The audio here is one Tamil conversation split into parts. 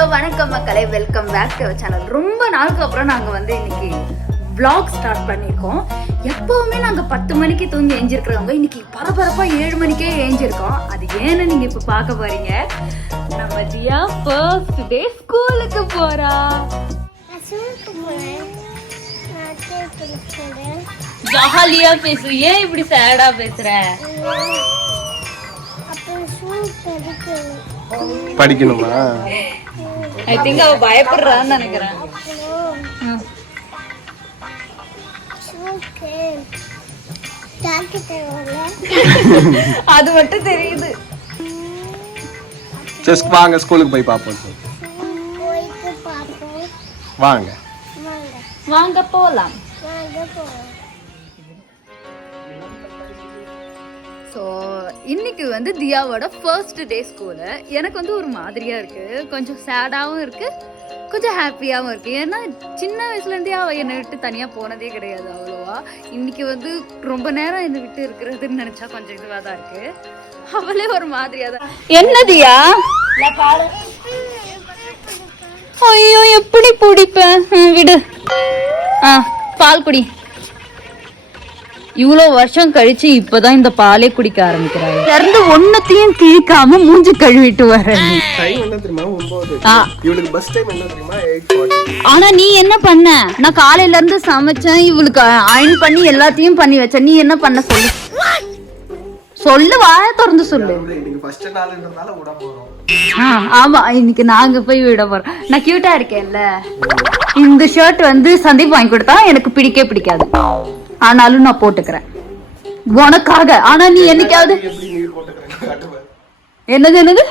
ஹலோ வணக்கம் மக்களே, welcome back to our channel. ரொம்ப நாளுக்கு அப்புறம் நாங்கள் வந்து இன்னைக்கு vlog ஸ்டார்ட் பண்ணியிருக்கோம். எப்போவுமே நாங்கள் 10 மணிக்கு தூங்கி எழுந்திருக்கிறவங்க இன்னைக்கு பரபரப்பாக 7 மணிக்கே எழுந்திருக்கோம். அது ஏன்னு நீங்கள் இப்போ பார்க்க போறீங்க. நம்ம ஜியா ஃபர்ஸ்ட் டே ஸ்கூலுக்கு போறா. ஜாலியா பேசு, ஏன் இப்படி சேடா பேசுற? படிக்கணுமா? ஐ திங்க் அவ பயப்படுறான்னு நினைக்கிறேன். அது மட்டும் தெரியுது. ஜஸ்ட் வாங்க ஸ்கூலுக்கு போய் பாப்போம். வாங்க வாங்க போலாம். ஸோ இன்னைக்கு வந்து தியாவோட ஃபர்ஸ்ட் டே ஸ்கூலு. எனக்கு வந்து ஒரு மாதிரியாக இருக்குது, கொஞ்சம் சேடாகவும் இருக்குது, கொஞ்சம் ஹாப்பியாகவும் இருக்குது. ஏன்னா சின்ன வயசுலேருந்தே அவள் என்னை விட்டு தனியாக போனதே கிடையாது அவ்வளோவா. இன்னைக்கு வந்து ரொம்ப நேரம் என்னை விட்டு இருக்கிறதுன்னு நினச்சா கொஞ்சம் இதுவாக தான் இருக்குது. அவளே ஒரு மாதிரியாக தான். என்ன தியா? ஐயோ எப்படி பிடிப்பேன், விடு. பால் குடி. இவ்வளோ வருஷம் கழிச்சு இப்பதான் இந்த பாலே குடிக்க ஆரம்பிக்கிறாங்க. திறந்து ஒன்னத்தையும் கிழிக்காம மூஞ்சி கழுவிட்டு வரேன். ஆனா நீ என்ன பண்ண? நான் காலையில இருந்து சமைச்சேன், இவளுக்கு அயன் பண்ணி எல்லாத்தையும் பண்ணி வச்சேன். நீ என்ன பண்ண சொல்லு சொல்லு, வாய திறந்து சொல்லு. ஆமா, இன்னைக்கு நாங்க போய் விட போறோம். நான் கியூட்டா இருக்கேன்ல. இந்த ஷர்ட் வந்து சந்தீப் வாங்கி கொடுத்தா எனக்கு பிடிக்காது, ஆனாலும் நான் போட்டுக்கிறேன் உனக்காக. ஆனா நீ என்னைக்காவது என்னது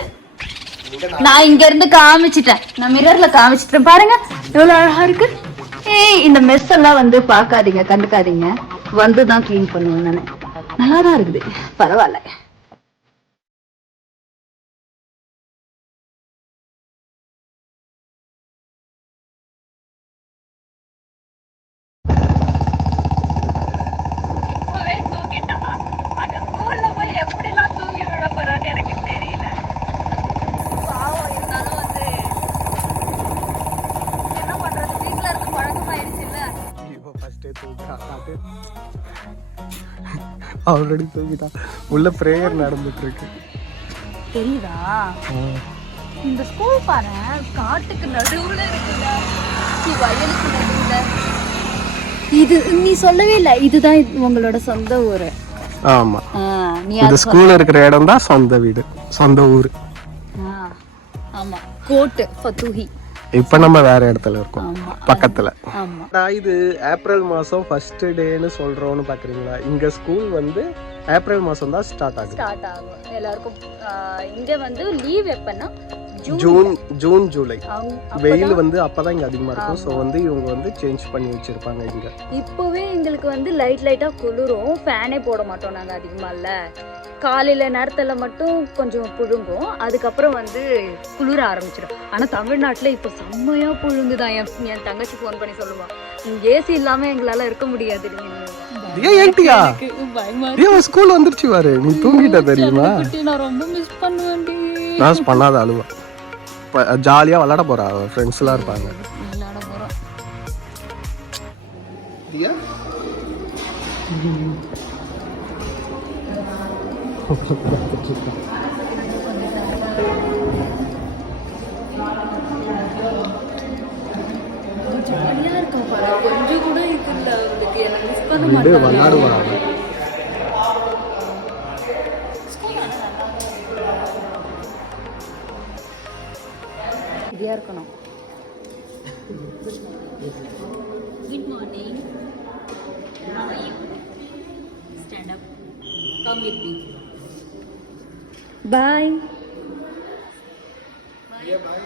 நான் இங்க இருந்து காமிச்சிட்டேன், நான் மிரர்ல காமிச்சிட்டேன். பாருங்க எவ்வளவு அழகா இருக்கு. ஏய், இந்த மெஸ் எல்லாம் வந்து பாக்காதீங்க, கண்டுக்காதீங்க, வந்துதான் கிளீன் பண்ணுவேன் நானு. நல்லாதான் இருக்குது, பரவாயில்ல. ஆல்ரெடி தூங்கிட்டான். உள்ள பிரேயர் நடந்துட்டு இருக்கு, தெரியுதா? இந்த ஸ்கூல் பாரு, காட்டுக்கு நடுவுல இருக்குடா, வயலுக்கு நடுவுல. இது நீ சொல்லவே இல்லை, இதுதான் உங்களோட சொந்த ஊரு. ஆமா, இந்த ஸ்கூல் இருக்கிற இடம் தான் சொந்த வீடு, சொந்த ஊரு. ஆமா, கோட் ஃபத்தூஹி. இப்ப நம்ம வேற இடத்துல இருக்கோம், பக்கத்துல. நான் இது ஏப்ரல் மாசம் ஃபர்ஸ்ட் டேன்னு சொல்றோம்னு பாக்குறீங்களா? இங்க ஸ்கூல் வந்து ஏப்ரல் மாசம் தான் ஸ்டார்ட் ஆகும் எல்லாருக்கும். இங்க வந்து லீவ் எப்பன்னா ஜூன் ஜூலை. வெயில் வந்து அப்பதான் இங்க அதிகமா இருக்கும். சோ வந்து இவங்க வந்து சேஞ்ச் பண்ணி வச்சிருப்பாங்க இங்க. இப்பவே எங்களுக்கு வந்து லைட்டா குளிரும், ஃபேனே போட மாட்டோம் நாங்க அதிகமா. இல்ல காலையில நேரத்துல மட்டும் கொஞ்சம் புழுங்கும், அதுக்கப்புறம் வந்து குளிர ஆரம்பிச்சிடும். ஆனா தமிழ்நாட்டுல இப்ப செம்மையா புழுங்குதான். என் தங்கச்சி போன் பண்ணி சொல்லுவான், ஏசி இல்லாம எங்களால இருக்க முடியாது. ஸ்கூல் வந்துருச்சு பாரு, நீ தூங்கிட்ட தெரியுமா? நான் ரொம்ப மிஸ் பண்ணுவேன். நான் பண்ணாத அழுவா. ஜாலியா விளையாட போறா, ஃப்ரெண்ட்ஸ் எல்லாம் இருப்பாங்க. விளையாட போறோம். கொஞ்சம் கூட விளையாடுவாங்க. இருக்கணும். Good morning. How are you? Stand up. Come with me. Bye. Bye. Bye.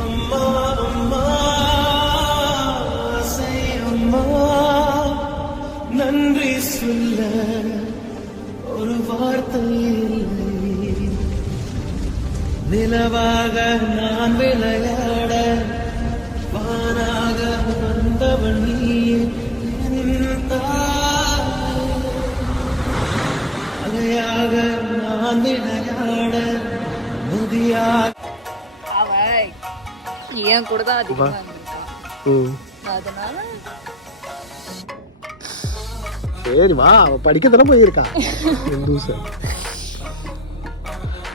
Amma amma say amma nandri solla oru vaarthai illai நிலவாக நான் விளையாட வானாக வந்தவன் நீ அலையாக நான் விளையாட நதியாக என் கூட தான் அதிகமா இருந்திருக்கான். அதனால சரி வா, அவ படிக்கத்தானே போயிருக்கா.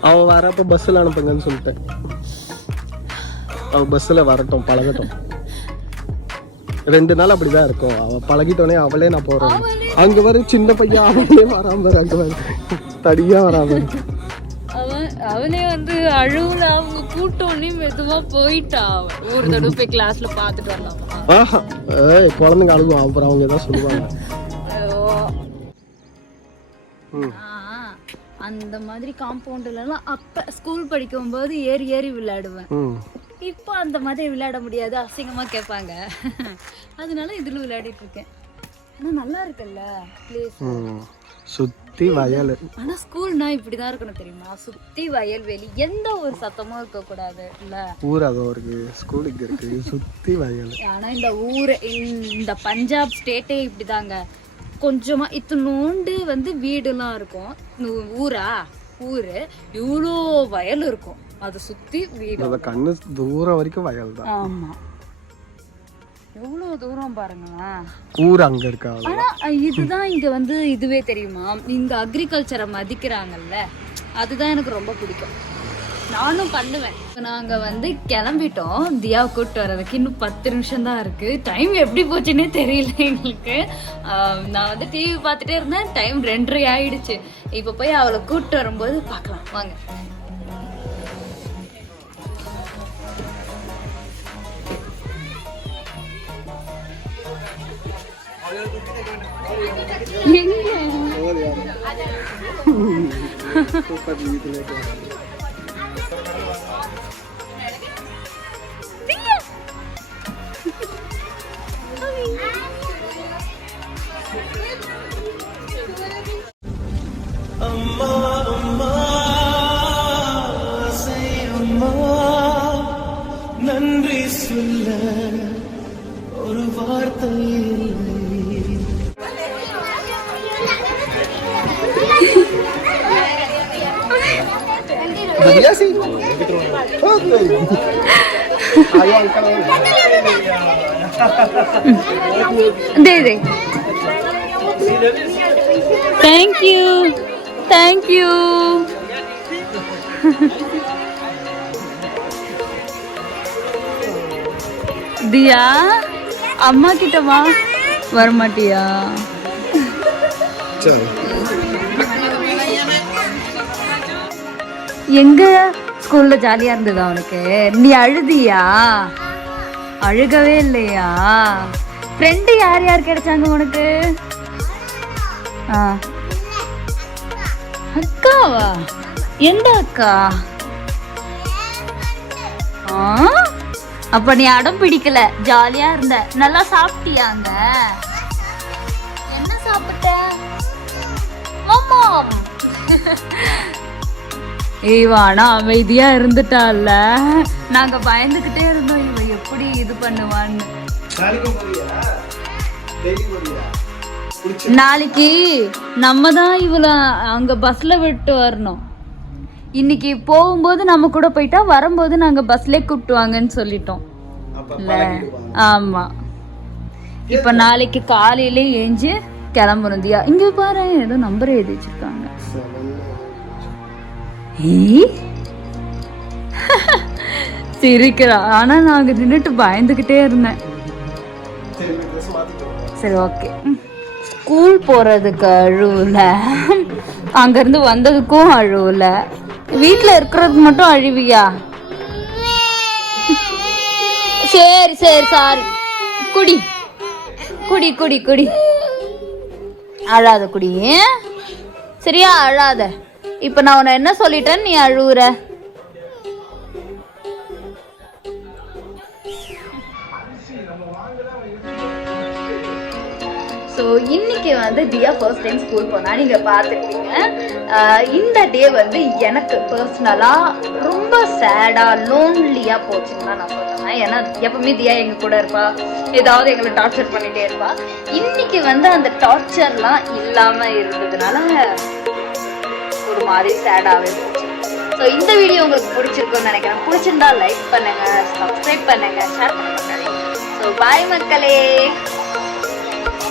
அவ வரப்ப பஸ்ல அனுப்புங்கன்னு சொல்லிட்டேன். அவ பஸ்ல வரட்டும், பழகட்டும். 2 நாள் அப்படிதான் இருக்கும். அவ பழகிட்டோனே அவளே நான் போறேன். அங்க வர சின்ன பையன் அவனே வராம, அங்க வர தடியா வராம. அவனே வந்து அழுவுல அவங்க கூட்டோன்னே மெதுவா போயிட்டா. ஒரு தடவை போய் கிளாஸ்ல பாத்துட்டு வரலாம். குழந்தைங்க அழுகும், அப்புறம் அவங்க ஏதாவது சொல்லுவாங்க. அந்த மாதிரி காம்பவுண்ட்ல எல்லாம் அப்ப ஸ்கூல் படிக்கும் போது ஏறி ஏறி விளையாடுவேன். இப்போ அந்த மாதிரி விளையாட முடியாது, அசிங்கமா கேட்பாங்க. அதனால இதுல விளையாடிட்டு இருக்கேன். ஆனா நல்லா இருக்குல்ல பிளேஸ், சுத்தி வயல். ஆனா ஸ்கூல்னா இப்படிதான் இருக்கணும் தெரியுமா? சுத்தி வயல்வெளி, எந்த ஒரு சத்தமும் இருக்க கூடாது இல்ல. ஊர் அதோ இருக்கு, ஸ்கூல் இங்க இருக்கு, சுத்தி வயல். ஆனா இந்த ஊரு, இந்த பஞ்சாப் ஸ்டேட்டே இப்படிதாங்க. கொஞ்சமா இத்தனோண்டு வந்து வீடுலாம் இருக்கும். ஊரு இவ்வளோ வயல் இருக்கும், அது சுத்தி வீடு. கண்ணு தூரம் வரைக்கும் வயல் தான். ஆமா, எவ்வளவு தூரம் பாருங்க. ஊர் அங்க இருக்கா. ஆனா இதுதான் இங்க வந்து இதுவே தெரியுமா, இங்க அக்ரிகல்ச்சரை மதிக்கிறாங்கல்ல, அதுதான் எனக்கு ரொம்ப பிடிக்கும். நானும் பண்ணுவேன். நாங்க வந்து கிளம்பிட்டோம் தியாவை கூப்பிட்டு வர்றதுக்கு. இன்னும் 10 நிமிஷம் தான் இருக்கு. டைம் எப்படி போச்சுன்னே தெரியல எங்களுக்கு. நான் வந்து டிவி பார்த்துட்டே இருந்தேன், டைம் 2:30 ஆயிடுச்சு. இப்ப போய் அவளை கூப்பிட்டு வரும்போது பார்க்கலாம் வாங்க. நன்றி சொல்ல ஒரு வார்த்தை दे थैंक यू दिया अम्मा किட்ட வா வர மாட்டியா எங்க ஸ்கூல்ல ஜாலியா இருந்ததா உனக்கு நீ அழுதியா அழுகவே இல்லையா ஃப்ரெண்ட் யார் யார் கிடைச்சாங்க உனக்கு அக்காவா எந்த அக்கா அப்ப நீ அடம் பிடிக்கல ஜாலியா இருந்த நல்லா சாப்பிட்டியாங்க என்ன சாப்பிட்ட மாமாம் ஏவானா அமைதியா இருந்துட்டால நாங்க பயந்துகிட்டே இருந்தோம் இவ எப்படி இது பண்ணுவான்னு நாளைக்கு நம்ம தான் இவள அங்க பஸ்ல விட்டு வரணும் இன்னைக்கு போகும்போது நம்ம கூட போயிட்டா வரும்போது நாங்க பஸ்ல கூப்பிட்டுவாங்கன்னு சொல்லிட்டோம் ஆமா இப்ப நாளைக்கு காலையில ஏஞ்சு கிளம்பணும் தியா இங்க பாரு ஏதோ நம்பர் எழுதி வச்சிருக்காங்க சிரிக்கிறா ஆனா நாங்க நின்னுட்டு பயந்துகிட்டே இருந்தேன் சரி ஓகே ஸ்கூல் போறதுக்கு அழுவல அங்க இருந்து வந்ததுக்கும் அழுவல வீட்டுல இருக்கிறதுக்கு மட்டும் அழுவியா சரி சரி சாரி குடி குடி குடி குடி அழாத குடி சரியா அழாத இப்ப நான் உன்னை என்ன சொல்லிட்டேன்னு நீ அழுவுற ஸோ இன்னைக்கு வந்து தியா ஃபர்ஸ்ட் டைம் ஸ்கூல் போனா நீங்க பார்த்துருப்பீங்க இந்த டே வந்து எனக்கு பர்சனலாக ரொம்ப சேடாக லோன்லியாக போச்சுன்னு தான் நான் சொல்லுவேன் ஏன்னா எப்பவுமே தியா எங்க கூட இருப்பா ஏதாவது எங்களை டார்ச்சர் பண்ணிட்டே இருப்பா இன்னைக்கு வந்து அந்த டார்ச்சர்லாம் இல்லாமல் இருந்ததுனால ஒரு மாதிரி சேடாகவே போச்சு ஸோ இந்த வீடியோ உங்களுக்கு பிடிச்சிருக்குன்னு நினைக்கிறேன் பிடிச்சிருந்தா லைக் பண்ணுங்க, சப்ஸ்கிரைப் பண்ணுங்க, ஷேர் பண்ணுங்க. ஸோ பாய் மக்களே.